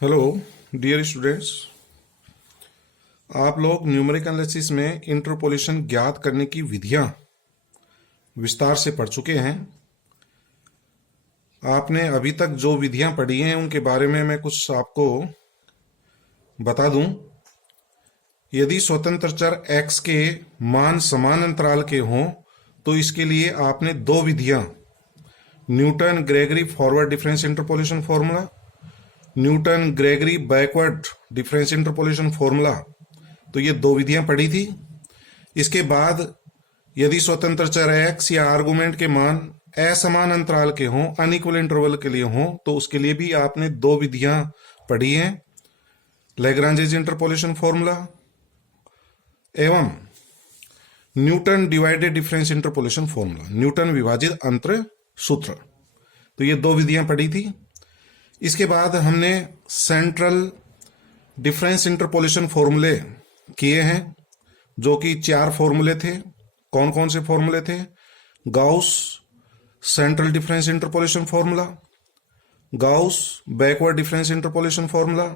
Hello dear students, आप लोग numeric analysis में इंटरपोलेशन ज्ञात करने की विधियां विस्तार से पढ़ चुके हैं। आपने अभी तक जो विधियां पढ़ी हैं उनके बारे में मैं कुछ आपको बता दूं। यदि स्वतंत्र चर x के मान समान अंतराल के हों तो इसके लिए आपने दो विधियां, Newton Gregory forward difference interpolation formula, Newton Gregory backward difference interpolation formula, तो ये दो विधियां पढ़ी थी। इसके बाद यदि स्वतंत्र चर x या आर्गुमेंट के मान असमान अंतराल के हों, अनइक्वल इंटरवल के लिए हों, तो उसके लिए भी आपने दो विधियां पढ़ी हैं, लैग्रांजेज इंटरपोलेशन फॉर्मूला एवं Newton divided difference interpolation formula, Newton विभाजित अंतर सूत्र। तो ये दो विधियां पढ़ी थी। इसके बाद हमने सेंट्रल डिफरेंस इंटरपोलेशन फॉर्मूले किए हैं, जो कि 4 फॉर्मूले थे। कौन कौन से फॉर्मूले थे? Gauss central difference interpolation formula, Gauss backward difference interpolation formula,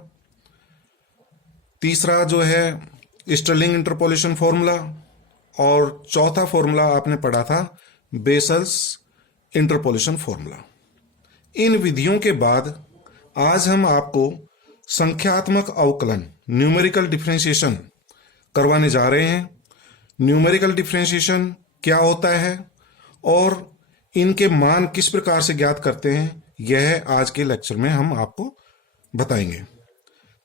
तीसरा जो है स्टर्लिंग इंटरपोलेशन फॉर्मूला, और चौथा फॉर्मूला आपने पढ़ा था बेसल्स इंटरपोलेशन फॉर्मूला। इन विधियों के बाद आज हम आपको संख्यात्मक अवकलन न्यूमेरिकल डिफरेंशिएशन करवाने जा रहे हैं। न्यूमेरिकल डिफरेंशिएशन क्या होता है और इनके मान किस प्रकार से ज्ञात करते हैं, यह आज के लेक्चर में हम आपको बताएंगे।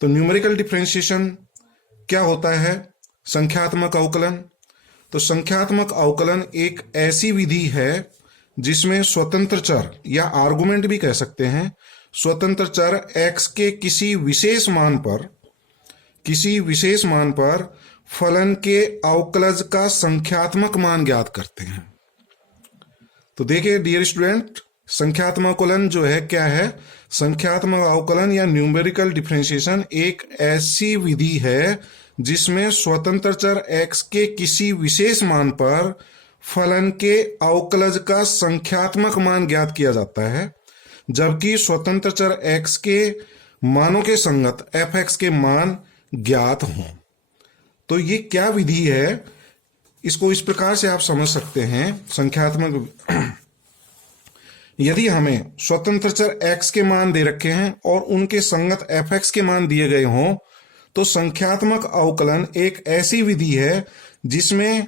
तो न्यूमेरिकल डिफरेंशिएशन क्या होता है? संख्यात्मक अवकलन। तो संख्यात्मक अवकलन एक ऐसी विधि है जिसमें स्वतंत्र चर या आर्गुमेंट भी कह सकते हैं, स्वतंत्र चर x के किसी विशेष मान पर फलन के अवकलज का संख्यात्मक मान ज्ञात करते हैं। तो देखिए डियर स्टूडेंट, संख्यात्मक अवकलन जो है क्या है? संख्यात्मक अवकलन या न्यूमेरिकल डिफरेंशिएशन एक ऐसी विधि है जिसमें स्वतंत्र चर x के किसी विशेष मान पर फलन के अवकलज का संख्यात्मक मान ज्ञात किया जाता है, जबकि स्वतंत्र चर x के मानों के संगत f(x) के मान ज्ञात हों। तो ये क्या विधि है, इसको इस प्रकार से आप समझ सकते हैं। संख्यात्मक यदि हमें स्वतंत्र चर x के मान दे रखे हैं और उनके संगत f(x) के मान दिए गए हों, तो संख्यात्मक अवकलन एक ऐसी विधि है जिसमें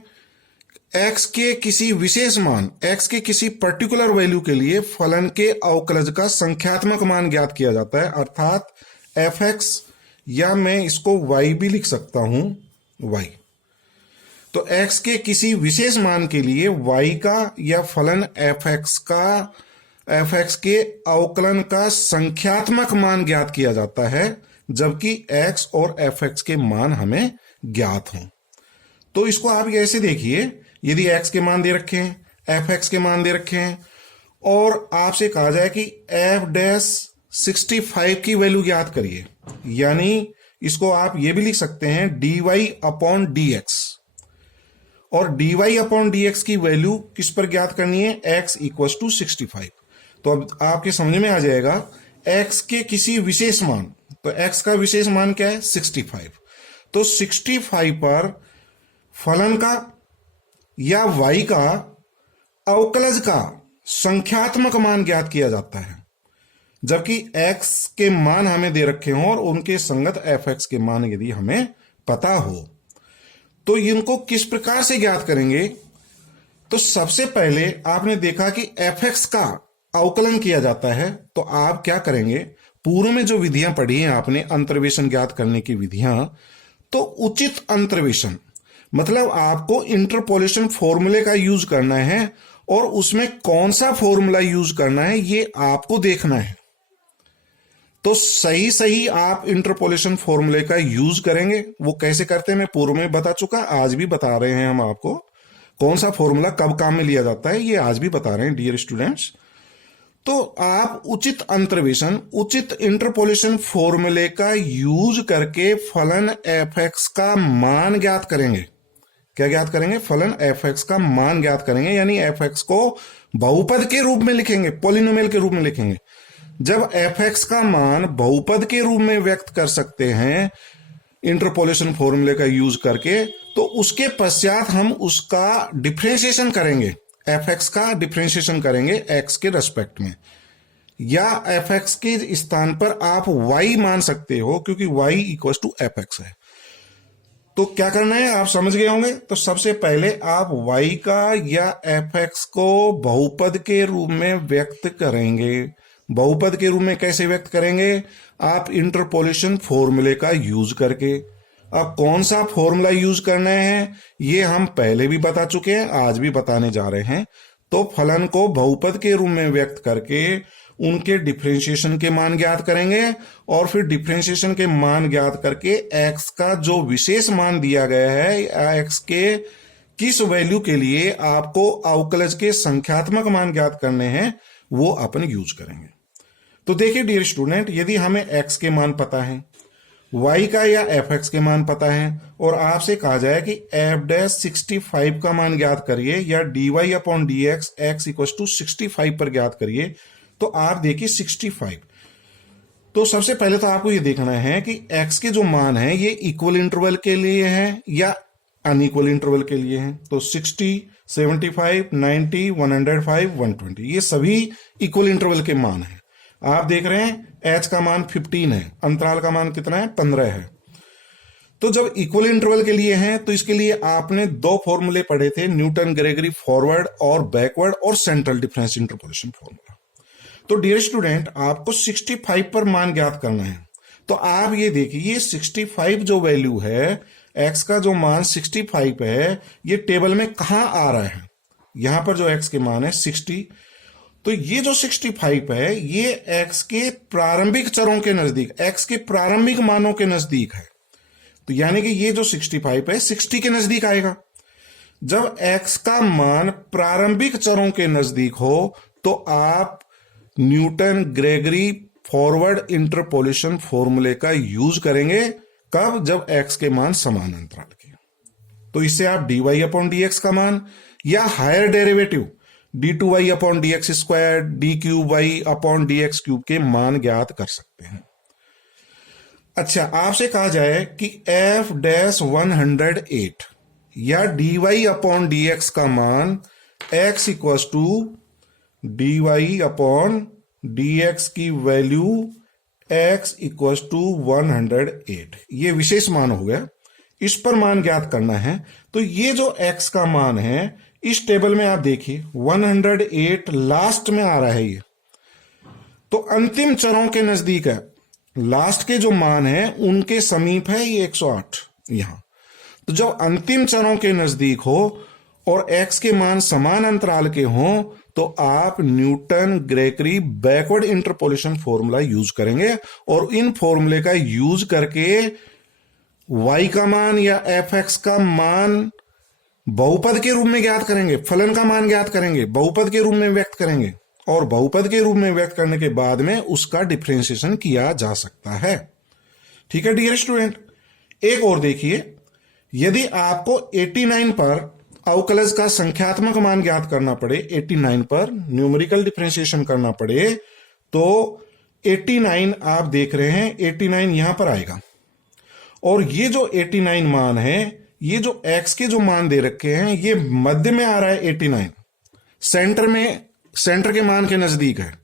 x के किसी विशेष मान, x के किसी पर्टिकुलर वैल्यू के लिए फलन के अवकलज का संख्यात्मक मान ज्ञात किया जाता है, अर्थात f(x), या मैं इसको y भी लिख सकता हूं, y। तो x के किसी विशेष मान के लिए y का या फलन f(x) के अवकलन का संख्यात्मक मान ज्ञात किया जाता है, जबकि x और f(x) के मान हमें ज्ञात हों। तो इसको आप ऐसे देखिए, यदि x के मान दे रखे हैं, f(x) के मान दे रखे हैं, और आपसे कहा जाए कि f'65 की वैल्यू ज्ञात करिए, यानी इसको आप ये भी लिख सकते हैं dy/dx, और dy/dx की वैल्यू किस पर ज्ञात करनी है? x = 65। तो अब आपके समझ में आ जाएगा x के किसी विशेष मान, तो x का विशेष मान क्या है? 65। तो 65 पर फलन का या y का अवकलज का संख्यात्मक मान ज्ञात किया जाता है, जबकि x के मान हमें दे रखे हों और उनके संगत f(x) के मान यदि हमें पता हो, तो इनको किस प्रकार से ज्ञात करेंगे? तो सबसे पहले आपने देखा कि f(x) का अवकलन किया जाता है, तो आप क्या करेंगे? पूर्व में जो विधियां पढ़ी हैं आपने, अंतर्वेशन ज्ञात करने की विधियां, तो उचित अंतर्वेशन मतलब आपको इंटरपोलेशन फॉर्मूले का यूज करना है, और उसमें कौन सा फॉर्मूला यूज करना है ये आपको देखना है। तो सही आप इंटरपोलेशन फॉर्मूले का यूज करेंगे। वो कैसे करते हैं मैं पूर्व में बता चुका, आज भी बता रहे हैं हम आपको। कौन सा फॉर्मूला कब काम में लिया जाता है ये आज भी बता रहे हैं डियर स्टूडेंट्स। तो आप उचित अंतर्वेशन, उचित इंटरपोलेशन फॉर्मूले का यूज करके फलन f(x) का मान ज्ञात करेंगे। क्या ज्ञात करेंगे? फलन f(x) का मान ज्ञात करेंगे, यानी f(x) को बहुपद के रूप में लिखेंगे, पॉलिनोमियल के रूप में लिखेंगे। जब fx का मान बहुपद के रूप में व्यक्त कर सकते हैं इंटरपोलेशन फॉर्मूले का यूज करके, तो उसके पश्चात हम उसका डिफरेंशिएशन करेंगे, fx का डिफरेंशिएशन करेंगे x के रेस्पेक्ट में, या fx के स्थान पर आप y मान सकते हो क्योंकि y इक्वल टू fx है। तो क्या करना है आप समझ गए होंगे। तो सबसे पहले आप y का या fx को बहुपद के रूप में व्यक्त करेंगे। बहुपद के रूप में कैसे व्यक्त करेंगे? आप इंटरपोलेशन फॉर्मूले का यूज करके। अब कौन सा फॉर्मूला यूज करना है ये हम पहले भी बता चुके हैं, आज भी बताने जा रहे हैं। तो फलन को बहुपद के रूप में व्यक्त करके उनके डिफरेंशिएशन के मान ज्ञात करेंगे और फिर डिफरेंशिएशन के मान ज्ञात करके x का जो विशेष मान दिया गया है, x के किस वैल्यू के लिए आपको अवकलज के संख्यात्मक मान ज्ञात करने हैं, वो अपन यूज करेंगे। तो देखिए डियर स्टूडेंट, यदि हमें x के मान पता है, y का या fx के मान पता है और आपसे कहा जाए कि f'65 का मान ज्ञात करिए या dy upon dx x equal to 65 पर ज्ञात करिए, तो आप देखिए 65। तो सबसे पहले तो आपको ये देखना है कि x के जो मान है ये इक्वल इंटरवल के लिए है या अनइक्वल इंटरवल के लिए है। तो 60, 75, 90, 105, 120 ये सभी इक्वल इंटरवल के मान है। आप देख रहे हैं h का मान 15 है, अंतराल का मान कितना है? 15 है। तो जब इक्वल इंटरवल के लिए हैं तो इसके लिए आपने दो फॉर्मूले पढ़े थे, न्यूटन ग्रेगरी फॉरवर्ड और बैकवर्ड और सेंट्रल डिफरेंस इंटरपोलेशन फॉर्मूला। तो डियर स्टूडेंट, आपको 65 पर मान ज्ञात करना है। तो आप ये देखिए 65 जो वैल्यू है, x का जो मान 65 है, ये टेबल में कहां आ रहा है? यहां पर जो x के मान है 60। तो ये जो 65 है ये x के प्रारंभिक चरों के नजदीक, x के प्रारंभिक मानों के नजदीक है। तो यानी कि ये जो 65 है 60 के नजदीक आएगा। जब x का मान प्रारंभिक चरों के नजदीक हो तो आप न्यूटन ग्रेगरी फॉरवर्ड इंटरपोलेशन फॉर्मूले का यूज करेंगे। कब? जब x के मान समान अंतराल के। तो इससे आप dy अपॉन dx का मान या higher derivative d2y upon dx square d3y upon dx cube के मान ज्ञात कर सकते हैं। अच्छा, आपसे कहा जाए कि f'108 या dy अपॉन dx का मान x equal to dy upon dx की वैल्यू x इक्वल टू 108, ये विशेष मान हो गया। इस पर मान ज्ञात करना है। तो ये जो x का मान है इस टेबल में आप देखिए 108 लास्ट में आ रहा है, ये तो अंतिम चरों के नजदीक है। लास्ट के जो मान है उनके समीप है ये 108 यहां। तो जब अंतिम चरों के नजदीक हो और x के मान समान अंतराल के हों तो आप Newton Gregory backward interpolation formula use करेंगे और इन फॉर्मूले का यूज करके y का मान या fx का मान बहुपद के रूप में ज्ञात करेंगे, फलन का मान ज्ञात करेंगे, बहुपद के रूप में व्यक्त करेंगे और बहुपद के रूप में व्यक्त करने के बाद में उसका डिफरेंशिएशन किया जा सकता है। ठीक है डियर स्टूडेंट, एक और देखिए, यदि आपको 89 पर अवकलज का संख्यात्मक मान ज्ञात करना पड़े, 89 पर न्यूमेरिकल डिफरेंशिएशन करना पड़े, तो 89 आप देख रहे हैं 89 यहां पर आएगा और ये जो 89 मान है, ये जो x के जो मान दे रखे हैं ये मध्य में आ रहा है 89, सेंटर में, सेंटर के मान के नजदीक है,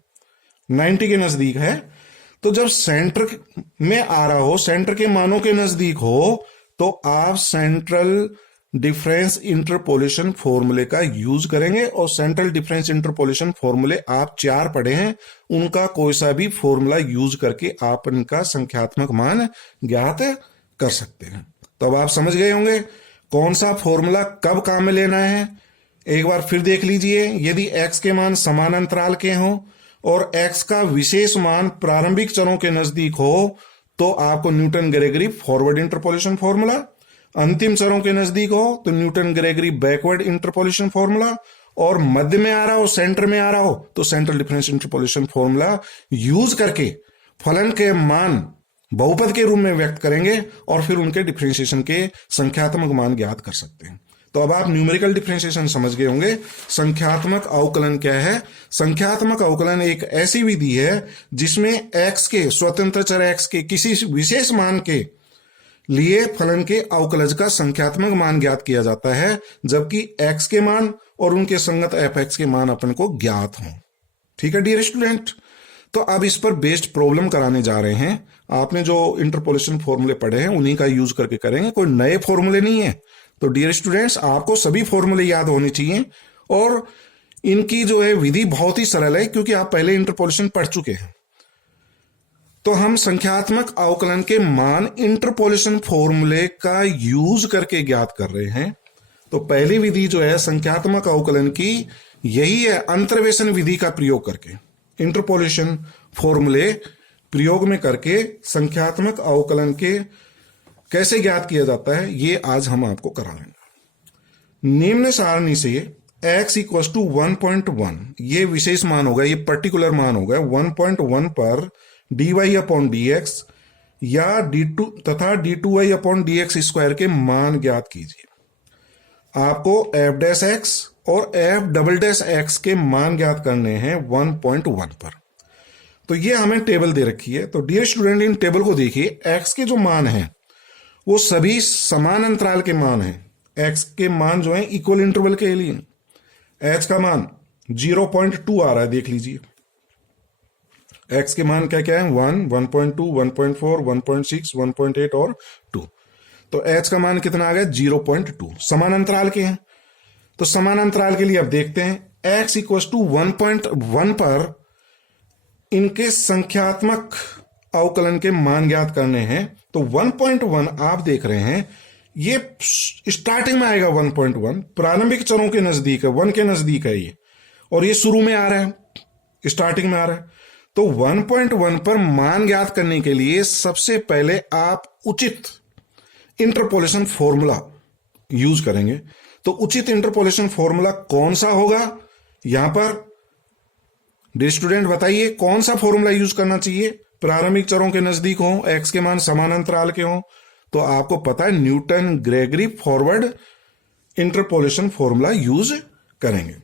90 के नजदीक है। तो जब सेंटर में आ रहा हो, सेंटर के मानों के नजदीक हो, तो आप सेंट्रल डिफरेंस इंटरपोलेशन फॉर्मूले का यूज करेंगे और सेंट्रल डिफरेंस इंटरपोलेशन फॉर्मूले आप 4 पढ़े हैं, उनका कोई सा भी फॉर्मूला यूज करके आप इनका संख्यात्मक मान ज्ञात कर सकते हैं। तो अब आप समझ गए होंगे कौन सा फॉर्मूला कब काम में लेना है। एक बार फिर देख लीजिए, यदि x के मान समान अंतराल के हों और x का विशेष मान प्रारंभिक चरों के नजदीक हो तो आपको Newton Gregory forward interpolation formula, अंतिम चरों के नजदीक हो तो Newton Gregory backward interpolation formula, और मध्य में आ रहा हो, सेंटर में आ रहा हो तो central difference interpolation formula use करके फलन के मान बहुपद के रूप में व्यक्त करेंगे और फिर उनके डिफरेंशिएशन के संख्यात्मक मान ज्ञात कर सकते हैं। तो अब आप न्यूमेरिकल डिफरेंशिएशन समझ गए होंगे। संख्यात्मक अवकलन क्या है? संख्यात्मक अवकलन एक ऐसी विधि है जिसमें x के, स्वतंत्र चर x के किसी विशेष मान के लिए फलन के अवकलज का संख्यात्मक मान ज्ञात किया जाता है, जबकि x के मान और उनके संगत fx के मान अपन को ज्ञात हों। ठीक है डियर स्टूडेंट, तो अब इस पर बेस्ड प्रॉब्लम कराने जा रहे हैं। आपने जो इंटरपोलेशन फॉर्मूले पढ़े हैं उन्हीं का यूज करके करेंगे, कोई नए फॉर्मूले नहीं है। तो डियर स्टूडेंट्स, आपको सभी फॉर्मूले याद होने चाहिए और इनकी जो है विधि बहुत ही सरल है, क्योंकि आप पहले इंटरपोलेशन पढ़ चुके हैं। तो हम संख्यात्मक अवकलन के मान इंटरपोलेशन फॉर्मूले का यूज करके ज्ञात कर रहे हैं। तो पहली विधि जो है संख्यात्मक अवकलन की, यही है अंतर्वेशन विधि का प्रयोग करके, इंटरपोलेशन फॉर्मूले प्रयोग में करके संख्यात्मक अवकलन के कैसे ज्ञात किया जाता है, ये आज हम आपको कराएंगे। निम्न सारणी से x इक्वल टू 1.1, ये विशेष मान होगा, ये पर्टिकुलर मान होगा 1.1 पर dy अपॉन dx या d2 तथा d2y अपॉन dx स्क्वायर के मान ज्ञात कीजिए। आपको f डैश x और f डबल डैश x के मान ज्ञात करने हैं 1.1 पर। तो ये हमें टेबल दे रखी है। तो डियर स्टूडेंट, इन टेबल को देखिए, x के जो मान हैं वो सभी समान अंतराल के मान हैं। x के मान जो है इक्वल इंटरवल के लिए, h का मान 0.2 आ रहा है, देख लीजिए। x के मान क्या क्या है? 1, 1.2, 1.4, 1.6, 1.8 और 2। तो h का मान कितना आ गया? 0.2। समान अंतराल के हैं। तो समान अंतराल के लिए अब देखते हैं, x इक्वल टू 1.1 पर इनके संख्यात्मक अवकलन के मान ज्ञात करने हैं। तो 1.1 आप देख रहे हैं, ये स्टार्टिंग में आएगा 1.1, प्रारंभिक चरों के नजदीक है, 1 के नजदीक है ये, और ये शुरू में आ रहा है, स्टार्टिंग में आ रहा है। तो 1.1 पर मान ज्ञात करने के लिए सबसे पहले आप उचित इंटरपोलेशन फॉर्मूला यूज करेंगे। तो उचित इंटरपोलेशन फॉर्मूला कौन सा होगा? यहां पर डियर स्टूडेंट बताइए, कौन सा फॉर्मूला यूज करना चाहिए? प्रारंभिक चरों के नजदीक हो, x के मान समान अंतराल के हो, तो आपको पता है Newton Gregory forward interpolation formula use करेंगे।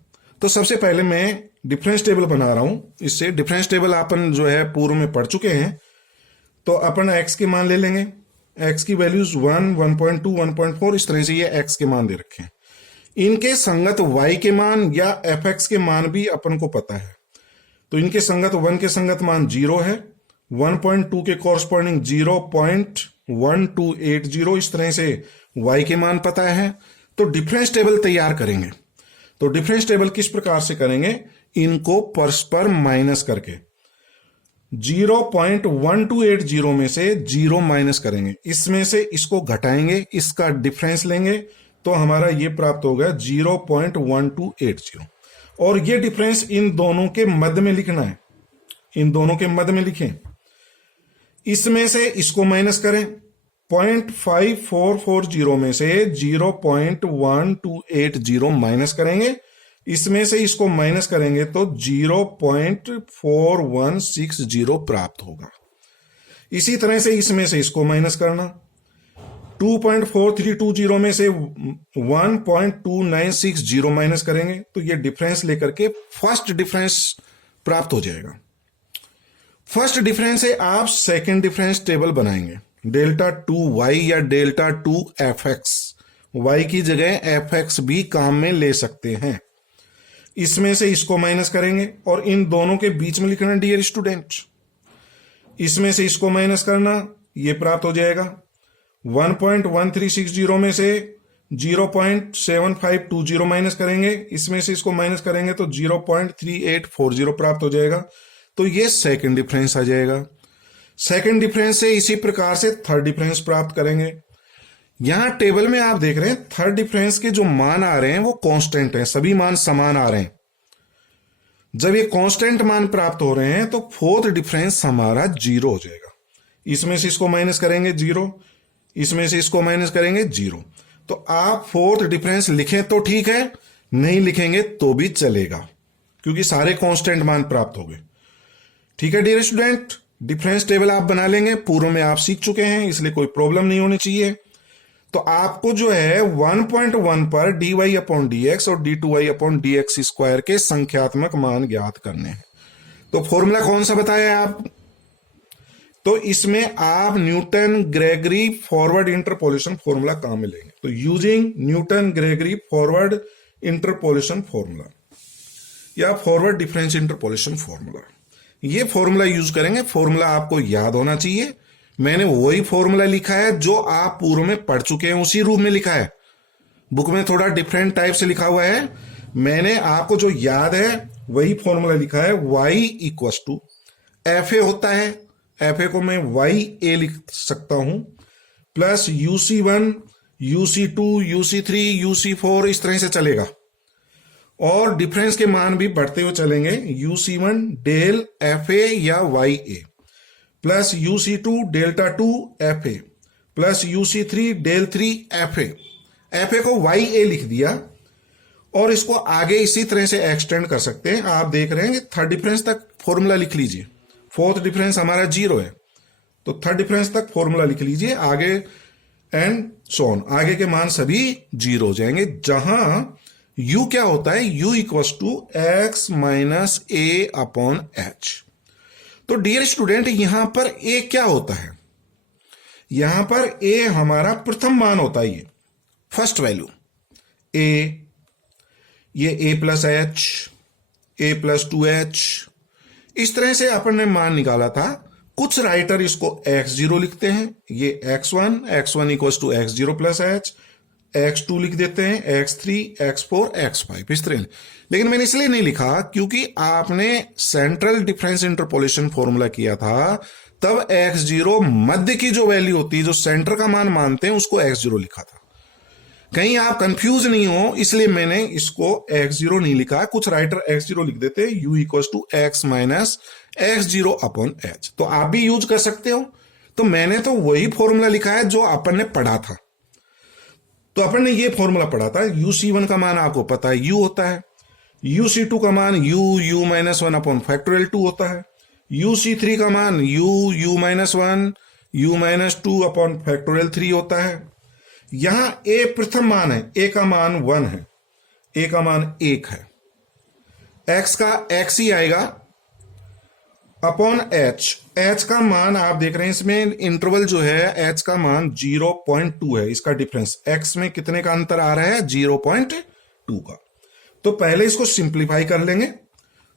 तो सबसे पहले मैं डिफरेंस टेबल बना रहा हूं। इससे डिफरेंस टेबल अपन जो है पूर्व में पढ़ चुके हैं। तो अपन x के मान ले लेंगे, x की वैल्यूज 1, 1.2, 1.4, इस तरह से ये x के मान दे रखे हैं। इनके संगत y के मान या fx के मान भी अपन को पता है। तो इनके संगत 1 के संगत मान 0 है, 1.2 के कॉरस्पॉन्डिंग 0.1280, इस तरह से y के मान पता है। तो डिफरेंस टेबल तैयार करेंगे। तो डिफरेंस टेबल किस प्रकार से करेंगे? इनको परस्पर माइनस करके 0.1280 में से 0 माइनस करेंगे, इसमें से इसको घटाएंगे, इसका डिफरेंस लेंगे, तो हमारा ये प्राप्त होगा 0.1280। और ये डिफरेंस इन दोनों के मध्य में लिखना है, इन दोनों के मध्य में लिखें। इसमें से इसको माइनस करें, 0.5440 में से 0.1280 माइनस करेंगे, इसमें से इसको माइनस करेंगे तो 0.4160 प्राप्त होगा। इसी तरह से इसमें से इसको माइनस करना, 2.4320 में से 1.2960 माइनस करेंगे, तो ये डिफरेंस लेकर के फर्स्ट डिफरेंस प्राप्त हो जाएगा। फर्स्ट डिफरेंस से आप सेकंड डिफरेंस टेबल बनाएंगे, डेल्टा 2y या डेल्टा 2fx, y की जगह fx भी काम में ले सकते हैं। इसमें से इसको माइनस करेंगे और इन दोनों के बीच में लिखना डियर स्टूडेंट, इसमें से इसको माइनस करना, ये प्राप्त हो जाएगा। 1.1360 में से 0.7520 माइनस करेंगे, इसमें से इसको माइनस करेंगे तो 0.3840 प्राप्त हो जाएगा। तो ये सेकंड डिफरेंस आ जाएगा। सेकंड डिफरेंस से इसी प्रकार से थर्ड डिफरेंस प्राप्त करेंगे। यहां टेबल में आप देख रहे हैं थर्ड डिफरेंस के जो मान आ रहे हैं वो कांस्टेंट हैं, सभी मान समान आ रहे हैं। जब ये कांस्टेंट मान प्राप्त हो रहे हैं तो फोर्थ डिफरेंस हमारा 0 हो जाएगा। इसमें से इसको माइनस करेंगे 0, इसमें से इसको माइनस करेंगे 0। तो आप फोर्थ डिफरेंस लिखें तो ठीक है, नहीं लिखेंगे तो भी चलेगा, क्योंकि सारे कांस्टेंट मान प्राप्त हो गए। ठीक है डियर स्टूडेंट, डिफरेंस टेबल आप बना लेंगे, पूर्व में आप सीख चुके हैं, इसलिए कोई प्रॉब्लम नहीं होनी चाहिए। तो आपको जो है 1.1 पर dy अपॉन dx और d2y अपॉन dx स्क्वायर के संख्यात्मक मान ज्ञात करने हैं। तो फॉर्मूला कौन सा बताया आप? तो इसमें आप Newton Gregory forward interpolation formula काम में लेंगे। तो using Newton Gregory forward interpolation formula या फॉरवर्ड डिफरेंस इंटरपोलेशन फॉर्मूला, ये फॉर्मूला यूज करेंगे। फॉर्मूला आपको याद होना चाहिए। मैंने वही फॉर्मूला लिखा है जो आप पूर्व में पढ़ चुके हैं, उसी रूप में लिखा है। बुक में थोड़ा डिफरेंट टाइप से लिखा हुआ है, मैंने आपको जो याद है वही फॉर्मूला लिखा है। y equals to F A होता है, एफ ए को मैं वाई ए लिख सकता हूं, plus UC1 UC2 UC3 UC4 इस तरह से चलेगा। और डिफरेंस के मान भी बढ़ते हुए चलेंगे। UC1 डेल एफ ए या Y A, plus UC2 delta 2 F A, plus UC3 del 3 F A. F A को वाई ए लिख दिया और इसको आगे इसी तरह से एक्सटेंड कर सकते हैं। आप देख रहे हैं कि थर्ड डिफरेंस तक फॉर्मूला लिख लीजिए। फोर्थ डिफरेंस हमारा 0 है, तो थर्ड डिफरेंस तक फॉर्मूला लिख लीजिए आगे, एंड सो ऑन। आगे के मान सभी 0 हो जाएंगे, जहां u क्या होता है, u equals to X minus A upon H. तो डियर स्टूडेंट, यहां पर a क्या होता है? यहां पर a हमारा प्रथम मान होता है, ये फर्स्ट वैल्यू a, ये a plus H, a plus 2h, इस तरह से अपन ने मान निकाला था। कुछ राइटर इसको x0 लिखते हैं, ये x1 equal to x0 plus H, x2 लिख देते हैं, x3 x4 x5 इस तरह। लेकिन मैंने इसलिए नहीं लिखा क्योंकि आपने सेंट्रल डिफरेंस इंटरपोलेशन फॉर्मूला किया था, तब x0 मध्य की जो वैल्यू होती है, जो सेंटर का मान मानते हैं, उसको x0 लिखा था। कहीं आप कंफ्यूज नहीं हो, इसलिए मैंने इसको x0 नहीं लिखा। कुछ राइटर x0 लिख देते हैं, u equal to X minus x0 upon H. तो आप भी यूज कर सकते हो। तो मैंने तो वही फॉर्मूला लिखा है जो अपन ने पढ़ा था। तो अपन ने ये फॉर्मूला पढ़ा था। UC1 का मान आपको पता है u होता है, UC2 का मान u माइनस 1 अपॉन फैक्टोरियल 2 होता है, UC3 का मान u minus 1 u minus 2 upon factorial 3 होता है। यहां a प्रथम मान है, a का मान 1 है, a का मान 1 है, x का x ही आएगा अपॉन h का मान आप देख रहे हैं इसमें इंटरवल जो है h का मान 0.2 है। इसका डिफरेंस x में कितने का अंतर आ रहा है, 0.2 का। तो पहले इसको सिंप्लीफाई कर लेंगे।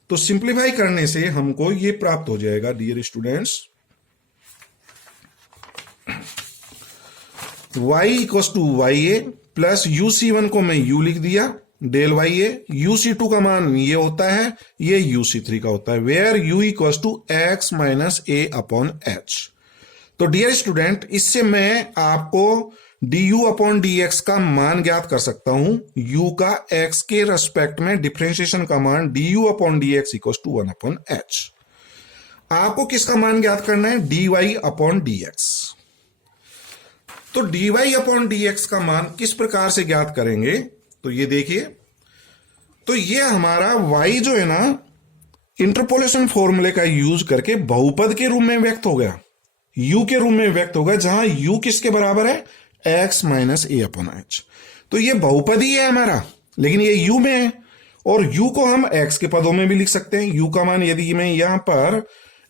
तो सिंप्लीफाई करने से हमको ये प्राप्त हो जाएगा dear students, y equal to Y A plus UC1 को मैं u लिख दिया, डेल वाई ए। UC2 का मान ये होता है, ये UC3 का होता है, where u equal to X minus A upon H. तो डियर स्टूडेंट, इससे मैं आपको du अपॉन dx का मान ज्ञात कर सकता हूं। u का x के रेस्पेक्ट में डिफरेंशिएशन का मान du upon dx equal to 1 upon H. आपको किसका मान ज्ञात करना है, dy अपॉन dx। तो dy अपॉन dx का मान किस प्रकार से ज्ञात करेंगे, तो ये देखिए। तो ये हमारा y जो है ना, इंटरपोलेशन फॉर्मूले का यूज करके बहुपद के रूप में व्यक्त हो गया, u के रूप में व्यक्त होगा, जहां u किसके बराबर है, x minus A upon H. तो ये बहुपद ही है हमारा, लेकिन ये u में है, और u को हम x के पदों में भी लिख सकते हैं। u का मान यदि मैं यहां पर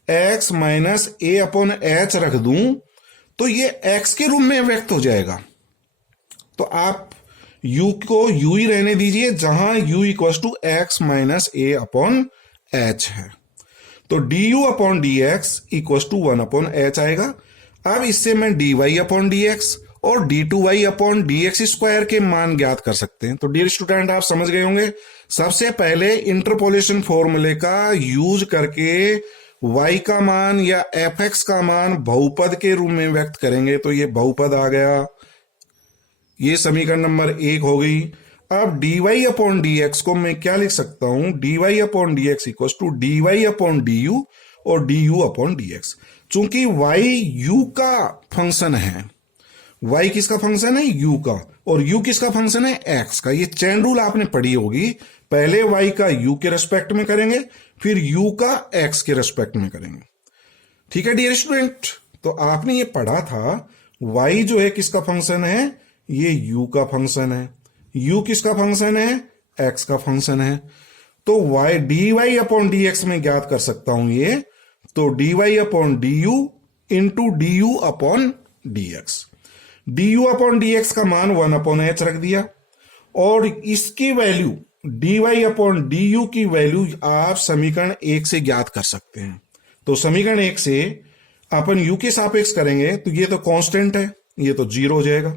x minus A upon H रख दूं, तो ये x के रूप में व्यक्त हो जाएगा। तो आप u को u ही रहने दीजिए, जहां u equal to X minus A upon H है। तो du upon dx equal to 1 upon H आएगा। अब इससे मैं dy अपॉन dx और d2y अपॉन dx स्क्वायर के मान ज्ञात कर सकते हैं। तो डियर स्टूडेंट, आप समझ गए होंगे। सबसे पहले इंटरपोलेशन फॉर्मूले का यूज करके y का मान या fx का मान बहुपद के रूप में व्यक्त करेंगे। तो ये बहुपद आ गया, ये समीकरण नंबर 1 हो गई। अब dy अपॉन dx को मैं क्या लिख सकता हूं, dy upon dx equal to dy upon du और du अपॉन dx। चूंकि y u का फंक्शन है, y किसका फंक्शन है, u का, और u किसका फंक्शन है, x का। ये चेन रूल आपने पढ़ी होगी, पहले y का u के रेस्पेक्ट में करेंगे, फिर u का x के रेस्पेक्ट में करेंगे। ठीक है डियर स्टूडेंट, तो आपने ये पढ़ा था y जो है किसका फंक्शन है, ये u का फंक्शन है। u किसका फंक्शन है? x का फंक्शन है। तो y dy अपॉन dx में ज्ञात कर सकता हूं ये, तो dy upon du into du upon dx। du upon dx का मान 1 अपॉन h रख दिया, और इसकी वैल्यू dy अपॉन du की वैल्यू आप समीकरण 1 से ज्ञात कर सकते हैं। तो समीकरण 1 से अपन u के सापेक्ष करेंगे तो ये तो कांस्टेंट है, ये तो 0 हो जाएगा।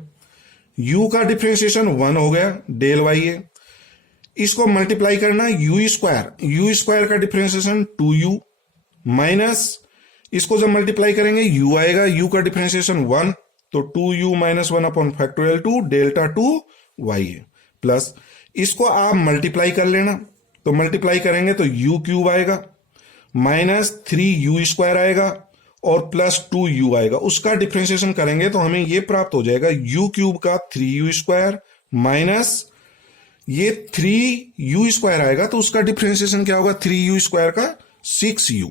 u का डिफरेंशिएशन 1 हो गया, डेल y है। इसको मल्टीप्लाई करना u स्क्वायर का डिफरेंशिएशन 2u माइनस, इसको जब मल्टीप्लाई करेंगे u आएगा, u का डिफरेंशिएशन 1, तो 2u minus 1 upon factorial 2 delta 2 y है, प्लस इसको आप मल्टीप्लाई कर लेना, तो मल्टीप्लाई करेंगे तो u क्यूब आएगा माइनस 3u स्क्वायर आएगा और प्लस 2u आएगा। उसका डिफरेंशिएशन करेंगे तो हमें यह प्राप्त हो जाएगा u क्यूब का 3u स्क्वायर माइनस ये 3u स्क्वायर आएगा, तो उसका डिफरेंशिएशन क्या होगा? 3u स्क्वायर का 6u,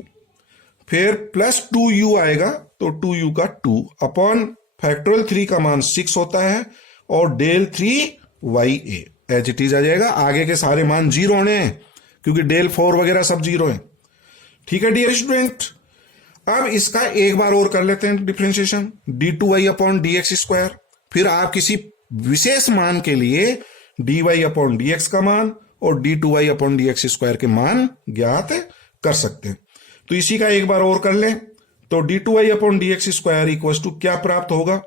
फिर प्लस 2u आएगा, तो 2u का 2 अपॉन फैक्टोरियल 3 का मान 6 होता है और डेल 3ya एच इट इज आ जाएगा। आगे के सारे मान 0 होने हैं क्योंकि डेल 4 वगैरह सब 0 है। ठीक है डियर स्टूडेंट, अब इसका एक बार और कर लेते हैं differentiation, d2y upon dx square. फिर आप किसी विशेष मान के लिए dy अपॉन dx का मान और d2y अपॉन dx स्क्वायर के मान ज्ञात कर सकते हैं। तो इसी का एक बार और कर लें, तो d2y upon dx square equal to क्या प्राप्त होगा?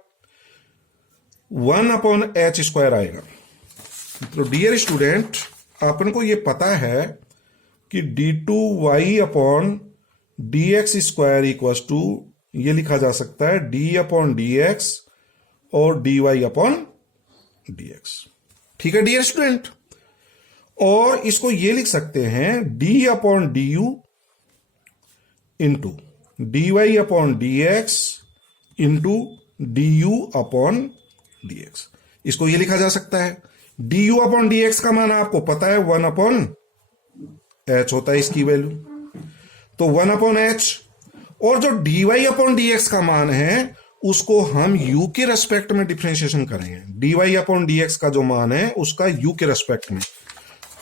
1 अपॉन h स्क्वायर आएगा। तो डियर स्टूडेंट, अपन को यह पता है कि d2y upon dx square equal to ये लिखा जा सकता है d अपॉन dx और dy अपॉन dx। ठीक है डियर स्टूडेंट, और इसको ये लिख सकते हैं d upon du into dy upon dx into du upon dx। इसको ये लिखा जा सकता है, du अपॉन dx का मान आपको पता है 1 अपॉन h होता है इसकी वैल्यू, तो 1 अपॉन h, और जो dy अपॉन dx का मान है उसको हम u के रेस्पेक्ट में डिफरेंशिएशन करेंगे। dy अपॉन dx का जो मान है उसका u के रेस्पेक्ट में,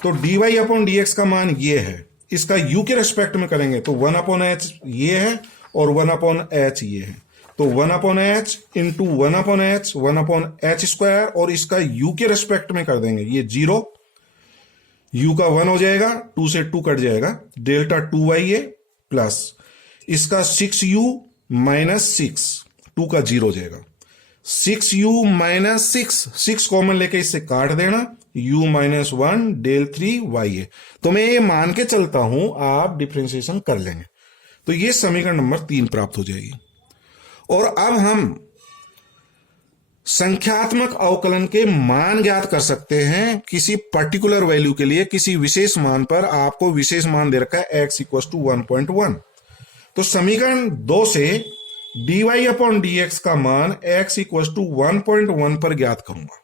तो dy अपॉन dx का मान ये है, इसका u के रेस्पेक्ट में करेंगे तो 1 अपॉन h ये है और 1 अपॉन h ये है, तो 1 upon h into 1 upon h 1 upon h square, और इसका u के रेस्पेक्ट में कर देंगे ये 0, u का 1 हो जाएगा, 2 से 2 कट जाएगा, डेल्टा 2y प्लस इसका 6u माइनस 6, 2 का 0 हो जाएगा, 6u माइनस 6 कॉमन लेके इससे काट देना, u माइनस 1 डेल 3y है। तो मैं ये मान के चलता हूं आप डिफरेंशिएशन कर लेंगे, तो ये समीकरण नंबर 3 प्राप्त हो जाएगी। और अब हम संख्यात्मक अवकलन के मान ज्ञात कर सकते हैं किसी पर्टिकुलर वैल्यू के लिए। किसी विशेष मान पर आपको विशेष मान दे रखा है x इक्वल टू 1.1, तो समीकरण 2 से dy अपॉन dx का मान x इक्वल टू 1.1 पर ज्ञात करूंगा।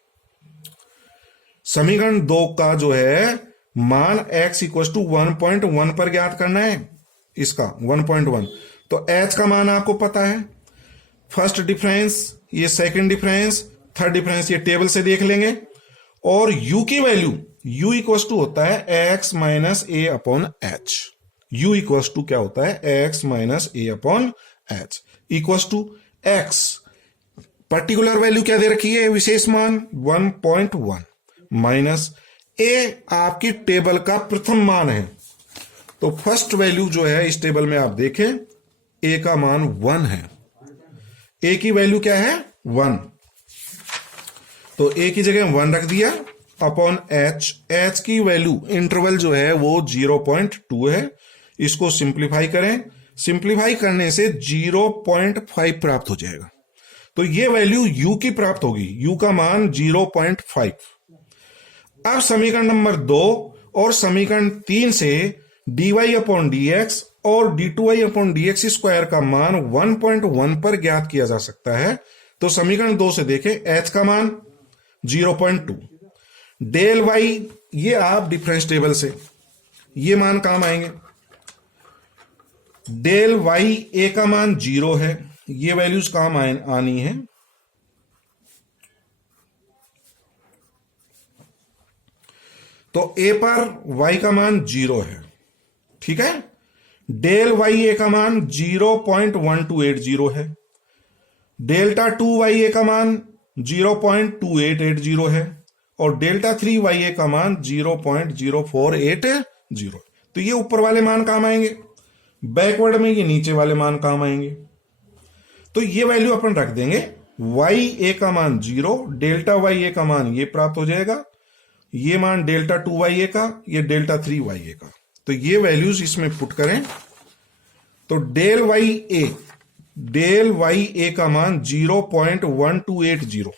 समीकरण 2 का जो है मान x इक्वल टू 1.1 पर ज्ञात करना है, इसका 1.1, तो h का मान आपको पता है, फर्स्ट डिफरेंस, ये सेकंड डिफरेंस, थर्ड डिफरेंस ये टेबल से देख लेंगे, और u की वैल्यू u इक्वल टू होता है x minus A upon H. u equal to क्या होता है? x minus A upon H equal to x, particular value क्या दे रखी है? विशेष मान 1.1 माइनस a आपकी टेबल का प्रथम मान है, तो फर्स्ट वैल्यू जो है इस टेबल में आप देखें a का मान 1 है, a की वैल्यू क्या है? 1, तो a की जगह 1 रख दिया अपॉन h की वैल्यू इंटरवल जो है वो 0.2 है, इसको सिंप्लीफाई करें, सिंप्लीफाई करने से 0.5 प्राप्त हो जाएगा, तो ये वैल्यू u की प्राप्त होगी, u का मान 0.5। अब समीकरण नंबर 2 और समीकरण 3 से dy अपॉन dx और d2y अपॉन dx स्क्वायर का मान 1.1 पर ज्ञात किया जा सकता है। तो समीकरण 2 से देखें h का मान 0.2, डेल y ये आप डिफरेंस टेबल से ये मान काम आएंगे, डेल y a का मान 0 है, ये वैल्यूज काम आनी है, डेल y a का मान 0 है, ये वैल्यूज काम आनी है, डेल y a का मान 0 है, ये वैल्यूज काम आएंगे, डेल y a का मान 0 है, ये वैल्यूज काम आनी है, डेल y a का मान 0 है, ये वैल्यूज काम आएंगे, डेल y a का मान 0 है, ये वैल्यूज काम आनी है, तो a पर y का मान 0 है, ठीक है। डेल वाई ए का मान 0.1280 है, डेल्टा 2 ya का मान 0.2880 है, और डेल्टा 3 ya का मान 0.0480। तो ये ऊपर वाले मान काम आएंगे, बैकवर्ड में ये नीचे वाले मान काम आएंगे। तो ये वैल्यू अपन रख देंगे, वाई ए का मान 0, डेल्टा वाई ए का मान ये प्राप्त हो जाएगा, ये मान डेल्टा 2 ya का, ये डेल्टा 3 ya का। तो ये वैल्यूज इसमें पुट करें तो डेल वाई ए का मान 0.1280,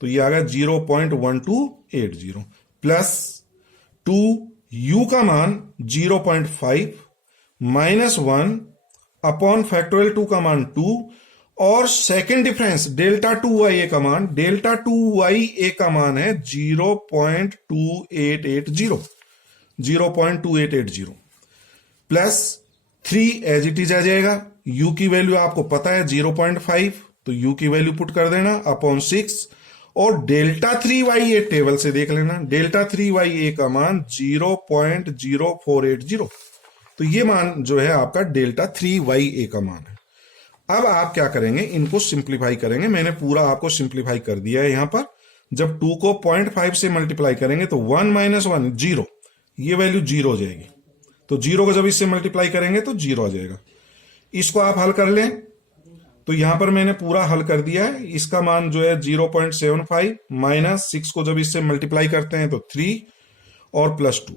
तो ये आ गया 0.1280 प्लस 2u का मान 0.5 माइनस 1 अपॉन फैक्टोरियल 2 का मान 2, और सेकेंड डिफरेंस डेल्टा 2 का मान, डेल्टा 2 का मान है 0.2880 प्लस 3 एज इट इज आ जाएगा। u की वैल्यू आपको पता है 0.5, तो u की वैल्यू पुट कर देना अपॉन 6, और डेल्टा 3 टेबल से देख लेना, डेल्टा 3 का मान 0.0480, तो ये मान जो है आपका डेल्टा 3 का मान है। अब आप क्या करेंगे, इनको सिंप्लीफाई करेंगे। मैंने पूरा आपको सिंप्लीफाई कर दिया है। यहां पर जब 2 को 0.5 से मल्टीप्लाई करेंगे तो 1 माइनस 1 0, ये वैल्यू 0 हो जाएगी। तो 0 को जब इससे मल्टीप्लाई करेंगे तो 0 आ जाएगा। इसको आप हल कर लें, तो यहां पर मैंने पूरा हल कर दिया है। इसका मान जो है 0.75 माइनस 6 को जब इससे मल्टीप्लाई करते हैं तो 3 और प्लस 2।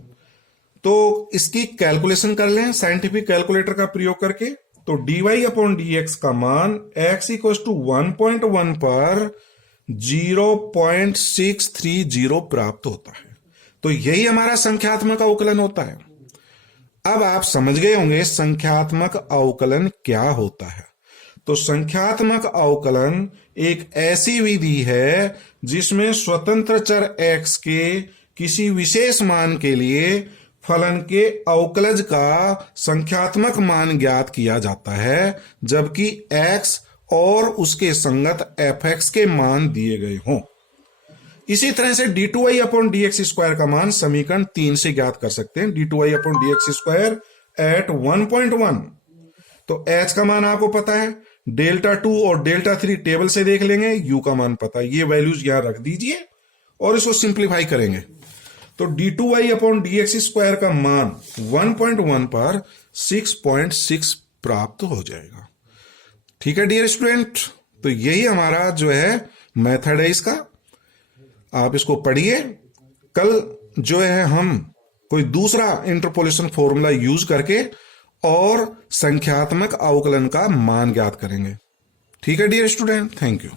तो इसकी कैलकुलेशन कर लें साइंटिफिक कैलकुलेटर का प्रयोग करके। तो dy अपॉन dx का मान x इक्वल टू 1.1 पर 0.630 प्राप्त होता है। तो यही हमारा संख्यात्मक अवकलन होता है। अब आप समझ गए होंगे संख्यात्मक अवकलन क्या होता है। तो संख्यात्मक अवकलन एक ऐसी विधि है जिसमें स्वतंत्र चर x के किसी विशेष मान के लिए फलन के अवकलज का संख्यात्मक मान ज्ञात किया जाता है, जबकि x और उसके संगत fx के मान दिए गए हों। इसी तरह से d2y अपॉन dx स्क्वायर का मान समीकरण 3 से ज्ञात कर सकते हैं। d2y upon dx square eight 1.1, तो h का मान आपको पता है, डेल्टा 2 और डेल्टा 3 टेबल से देख लेंगे, u का मान पता है। ये वैल्यूज यहां रख दीजिए और इसको सिंप्लीफाई करेंगे तो d2y अपॉन dx स्क्वायर का मान 1.1 पर 6.6 प्राप्त हो जाएगा। ठीक है डियर स्टूडेंट, तो यही हमारा जो है मेथड है इसका। आप इसको पढ़िए। कल जो है हम कोई दूसरा इंटरपोलेशन फॉर्मूला यूज करके और संख्यात्मक अवकलन का मान ज्ञात करेंगे। ठीक है डियर स्टूडेंट, थैंक यू।